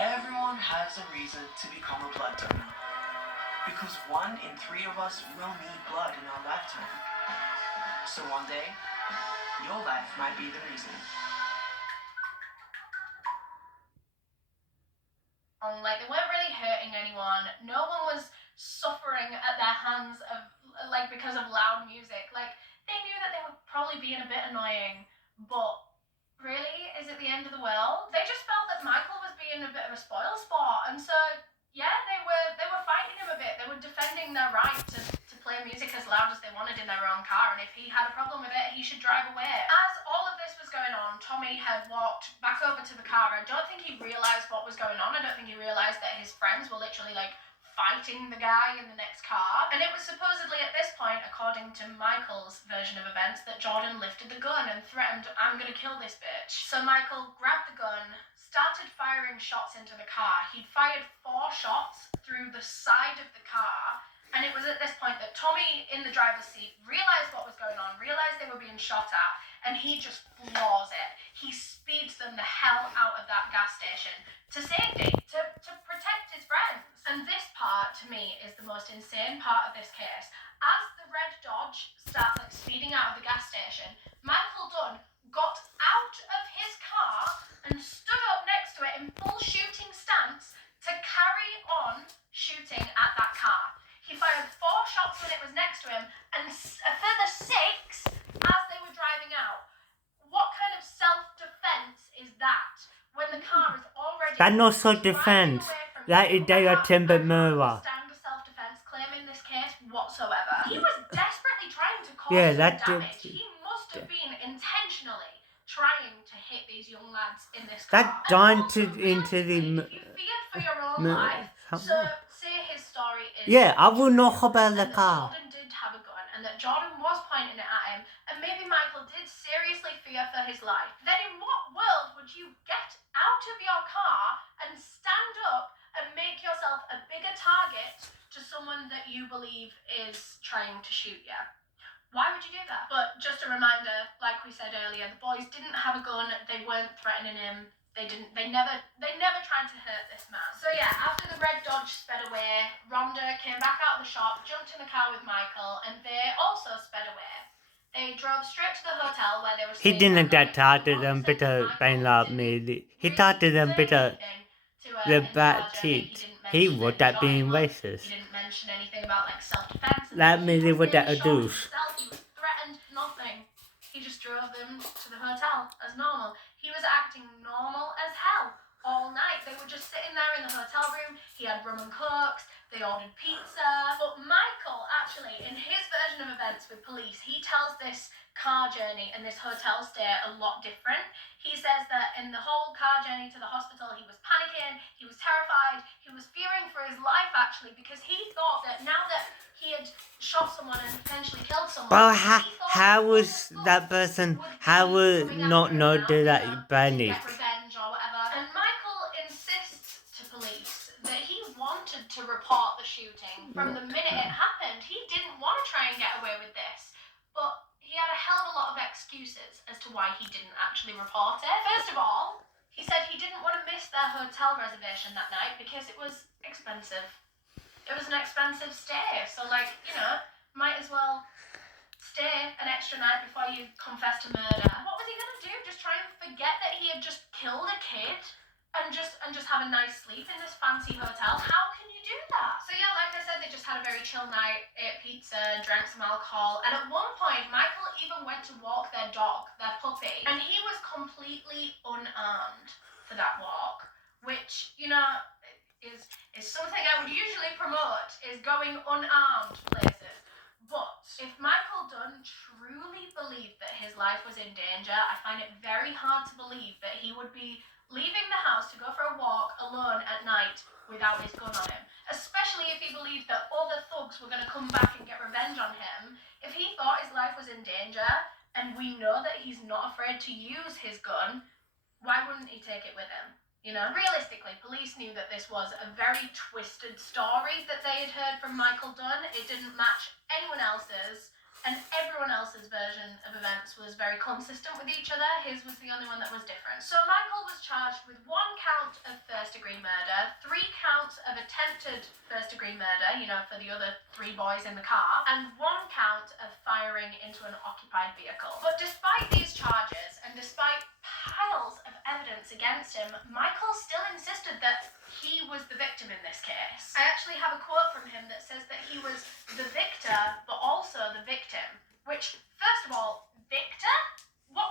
Everyone has a reason to become a blood donor. Because 1 in 3 of us will need blood in our lifetime. So one day, your life might be the reason. Like, they weren't really hurting anyone. No one was suffering at their hands of, like, because of loud music. Like, they knew that they were probably being a bit annoying, but really, is it the end of the world? They just felt that Michael was being a bit of a spoil sport, and so yeah, they were fighting him a bit. They were defending their right to play music as loud as they wanted in their own car, and if he had a problem with it, he should drive away. As all of this was going on, Tommy had walked back over to the car. I don't think he realised what was going on. I don't think he realised that his friends were literally like fighting the guy in the next car. And it was supposedly at this point, according to Michael's version of events, that Jordan lifted the gun and threatened, "I'm gonna kill this bitch." So Michael grabbed the gun, started firing shots into the car. He'd fired 4 shots through the side of the car. And it was at this point that Tommy, in the driver's seat, realised what was going on, realised they were being shot at, and he just floors it. He speeds them the hell out of that gas station to safety, to protect his friends. And this part, to me, is the most insane part of this case. As the red Dodge starts like speeding out of the gas station, Michael Dunn got out of his car and stood up next to it in full shooting stance to carry on shooting at that car. He fired 4 shots when it was next to him and a further 6 as they were driving out. What kind of self-defense is that when the car is already... That's not self-defense. That is their attempted murder. Stand a self-defense claim in this case whatsoever. He was desperately trying to cause damage. He must have been intentionally trying to hit these young lads in this car. That's down to into the... If you feared for your own life, so say his story is... Yeah, I will not hop out of the car. Jordan did have a gun and that Jordan was pointing it at him, and maybe Michael did seriously fear for his life, then in what world would you get out of your car and stand up and make yourself a bigger target to someone that you believe is trying to shoot you? Why would you do that? But just a reminder, like we said earlier, the boys didn't have a gun, they weren't threatening him, they never tried to hurt this man. So yeah, after the red Dodge sped away, Rhonda came back out of the shop, jumped in the car with Michael, and they also sped away. They drove straight to the hotel where they were He staying. didn't get talk to them better than me. He talked to them better the bad teeth. He would that being racist. He didn't mention anything about like self-defense. That means he would that a douche. He was threatened, nothing. He just drove them to the hotel as normal. He was acting normal as hell all night. They were just sitting there in the hotel room. He had rum and cokes. They ordered pizza. But Michael, actually, in his version of events with police, he tells this car journey and this hotel stay a lot different. He says that in the whole car journey to the hospital, he was panicking, he was terrified, he was fearing for his life, actually, because he thought that now that he had shot someone and potentially killed someone... Well, how was that person, how would not know that panic? Revenge or whatever. And Michael insists to police that he wanted to report the shooting from the minute it happened. He didn't want to try and get away with this, but he had a hell of a lot of excuses as to why he didn't actually report it. First of all, he said he didn't want to miss their hotel reservation that night because it was expensive. It was an expensive stay, so like, you know, might as well stay an extra night before you confess to murder. What was he gonna do? Just try and forget that he had just killed a kid and just have a nice sleep in this fancy hotel? How can you do that? So yeah, like I said, they just had a very chill night, ate pizza, drank some alcohol, and at one point, Michael even went to walk their dog, their puppy, and he was completely unarmed for that walk, which, you know, is something I would usually promote, is going unarmed places. But if Michael Dunn truly believed that his life was in danger, I find it very hard to believe that he would be leaving the house to go for a walk alone at night without his gun on him. Especially if he believed that other thugs were going to come back and get revenge on him. If he thought his life was in danger, and we know that he's not afraid to use his gun, why wouldn't he take it with him? You know, realistically, police knew that this was a very twisted story that they had heard from Michael Dunn. It didn't match anyone else's. and everyone else's version of events was very consistent with each other. His was the only one that was different. So Michael was charged with 1 count of first-degree murder, 3 counts of attempted first-degree murder, for the other 3 boys in the car, and 1 count of firing into an occupied vehicle. But despite these charges, and despite piles of evidence against him, Michael still insisted that he was the victim in this case. I actually have a quote from him that says that he was the victor, but also the victim. Which, first of all, victor? What?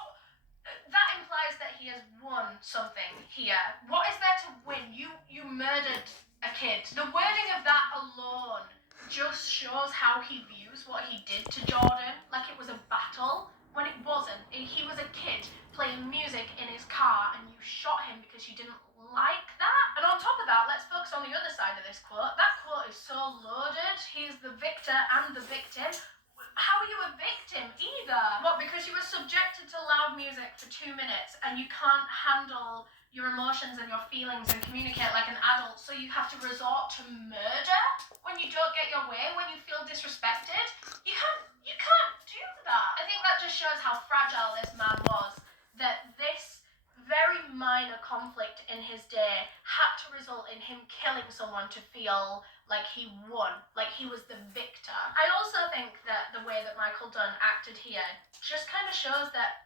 That implies that he has won something here. What is there to win? You murdered a kid. The wording of that alone just shows how he views what he did to Jordan, like it was a battle, when it wasn't. He was a kid playing music in his car, and you shot him because you didn't like that. And on top of that, let's focus on the other side of this quote. That quote is so loaded. He's the victor and the victim. How are you a victim either? What, because you were subjected to loud music for 2 minutes and you can't handle your emotions and your feelings and communicate like an adult, so you have to resort to murder when you don't get your way, when you feel disrespected? You can't do that. I think that just shows how fragile this man was, that this very minor conflict in his day had to result in him killing someone to feel like he won, like he was the victor. I also think that the way that Michael Dunn acted here just kind of shows that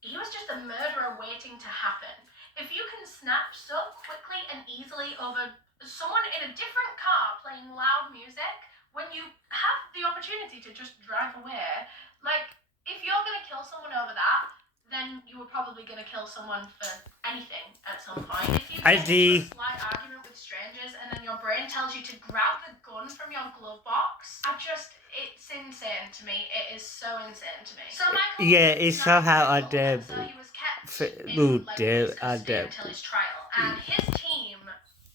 he was just a murderer waiting to happen. If you can snap so quickly and easily over someone in a different car playing loud music when you have the opportunity to just drive away, like, if you're going to kill someone over that, then you were probably going to kill someone for anything at some point. If you get into a slight argument with strangers and then your brain tells you to grab the gun from your glove box, it's insane to me. It is so insane to me. So Michael, it's somehow so he was kept in police custody until his trial, and his team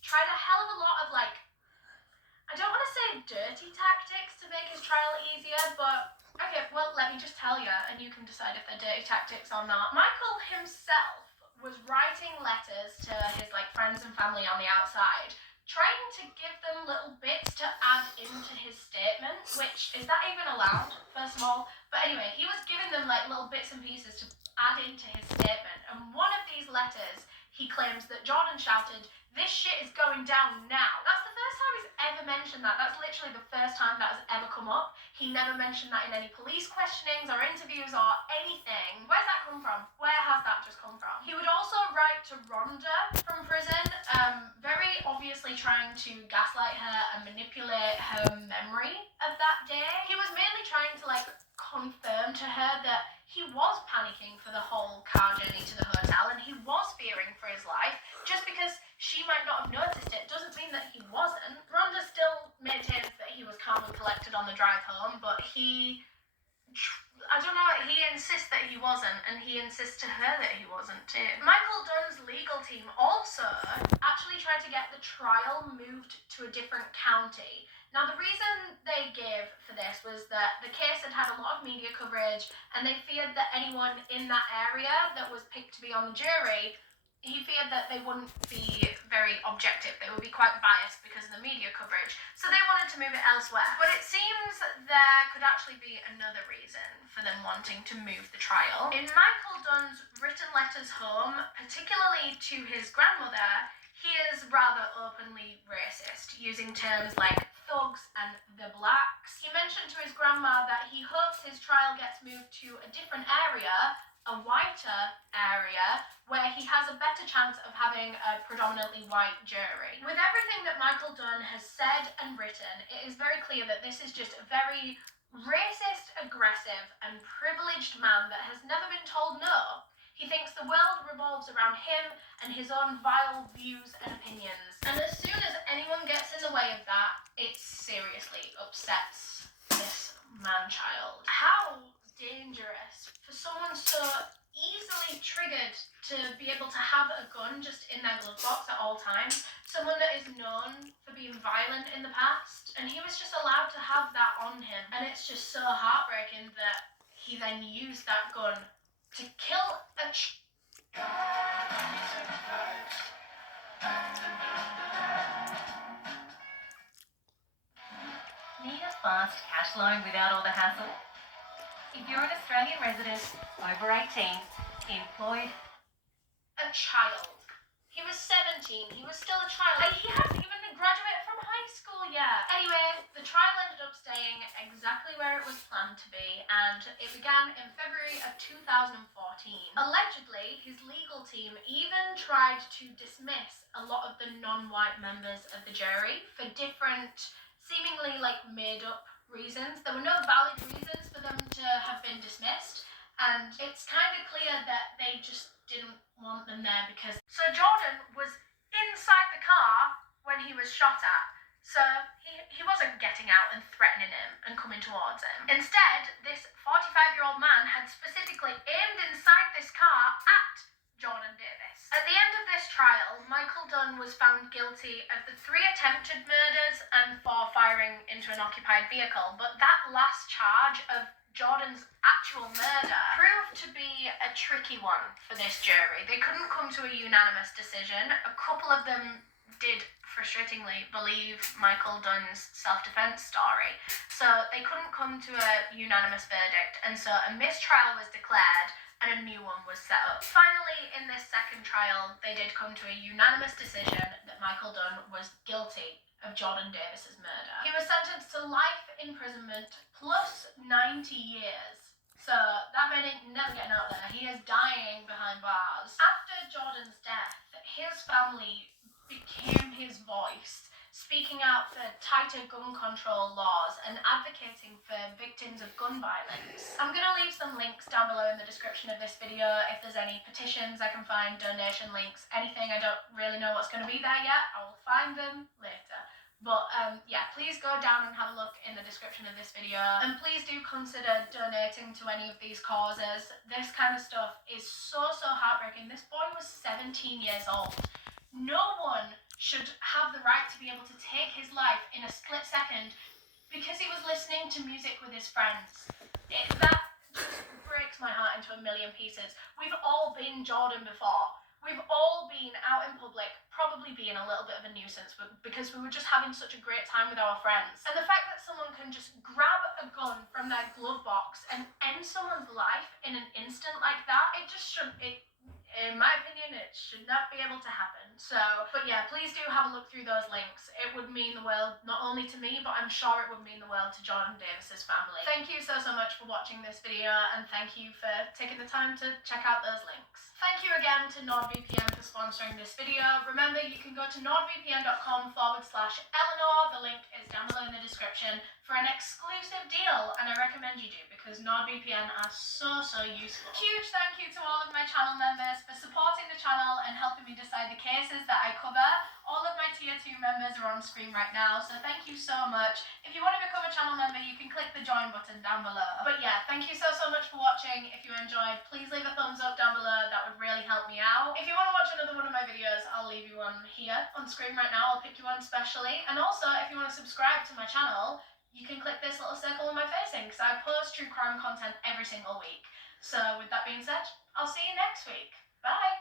tried a hell of a lot of I don't want to say dirty tactics to make his trial easier, but okay, well, let me just tell you, and you can decide if they're dirty tactics or not. Michael himself was writing letters to his friends and family on the outside, trying to give them little bits to add into his statement, which, is that even allowed, first of all? But anyway, he was giving them little bits and pieces to add into his statement, and one of these letters, he claims that Jordan shouted, "This shit is going down now." That's the first time he's ever mentioned that. That's literally the first time that has ever come up. He never mentioned that in any police questionings or interviews or anything. Where's that come from? Where has that just come from? He would also write to Rhonda from prison, very obviously trying to gaslight her and manipulate her memory of that day. He was mainly trying to confirm to her that he was panicking for the whole car journey to the hotel and he was fearing for his life. Just because she might not have noticed it doesn't mean that he wasn't. Rhonda still maintains that he was calm and collected on the drive home, but he insists that he wasn't, and he insists to her that he wasn't too. Michael Dunn's legal team also actually tried to get the trial moved to a different county. Now, the reason they gave for this was that the case had had a lot of media coverage, and they feared that anyone in that area that was picked to be on the jury, he feared that they wouldn't be very objective. They would be quite biased because of the media coverage. So they wanted to move it elsewhere. But it seems there could actually be another reason for them wanting to move the trial. In Michael Dunn's written letters home, particularly to his grandmother, he is rather openly racist, using terms like thugs and the blacks. He mentioned to his grandma that he hopes his trial gets moved to a different area, a whiter area, where he has a better chance of having a predominantly white jury. With everything that Michael Dunn has said and written, it is very clear that this is just a very racist, aggressive, and privileged man that has never been told no. He thinks the world revolves around him and his own vile views and opinions. And as soon as anyone gets in the way of that, it seriously upsets this man-child. How dangerous for someone so easily triggered to be able to have a gun just in their glove box at all times. Someone that is known for being violent in the past, and he was just allowed to have that on him. And it's just so heartbreaking that he then used that gun to kill a Need a fast cash loan without all the hassle? If you're an Australian resident over 18, employed a child. He was 17. He was still a child. Like, he hadn't even graduated from high school yet. Anyway, the trial ended up staying exactly where it was planned to be, and it began in February of 2014. Allegedly, his legal team even tried to dismiss a lot of the non-white members of the jury for different, seemingly like made-up reasons. There were no valid reasons for them to have been dismissed, and it's kind of clear that they just didn't want them there because... So Jordan was inside the car when he was shot at, so he wasn't getting out and threatening him and coming towards him. Instead, this 45-year-old man had specifically aimed inside this car at Jordan Davis. At the end of this trial, Micheal Dunn was found guilty of the 3 attempted murders and 4 firing into an occupied vehicle, but that last charge of Jordan's actual murder proved to be a tricky one for this jury. They couldn't come to a unanimous decision. A couple of them did, frustratingly, believe Micheal Dunn's self-defense story, so they couldn't come to a unanimous verdict, and so a mistrial was declared and a new one was set up. Finally, in this second trial, they did come to a unanimous decision that Micheal Dunn was guilty of Jordan Davis's murder. He was sentenced to life imprisonment plus 90 years. So that man ain't never getting out there. He is dying behind bars. After Jordan's death, his family became his voice, speaking out for tighter gun control laws and advocating for victims of gun violence. I'm going to leave some links down below in the description of this video if there's any petitions I can find, donation links, anything. I don't really know what's going to be there yet. I will find them later. But yeah, please go down and have a look in the description of this video. And please do consider donating to any of these causes. This kind of stuff is so heartbreaking. This boy was 17 years old. No one should have the right to be able to take his life in a split second because he was listening to music with his friends. That just breaks my heart into a million pieces. We've all been Jordan before. We've all been out in public, probably being a little bit of a nuisance because we were just having such a great time with our friends. And the fact that someone can just grab a gun from their glove box and end someone's life in an instant like that, it just shouldn't... In my opinion, it should not be able to happen. So, but yeah, please do have a look through those links. It would mean the world, not only to me, but I'm sure it would mean the world to Jordan Davis's family. Thank you so much for watching this video, and thank you for taking the time to check out those links. Thank you again to NordVPN for sponsoring this video. Remember, you can go to nordvpn.com/Eleanor. The link is down below in the description for an exclusive deal, and I recommend you do because NordVPN are so useful. Huge thank you to all of my channel members for supporting the channel and helping me decide the cases that I cover. All of my tier 2 members are on screen right now, so thank you so much. If you want to become a channel member, you can click the join button down below. But yeah, thank you so much for watching. If you enjoyed, please leave a thumbs up down below. That would really help me out. If you want to watch another one of my videos, I'll leave you one here on screen right now. I'll pick you one specially. And also, if you want to subscribe to my channel, you can click this little circle in my facing because I post true crime content every single week. So with that being said, I'll see you next week. Bye!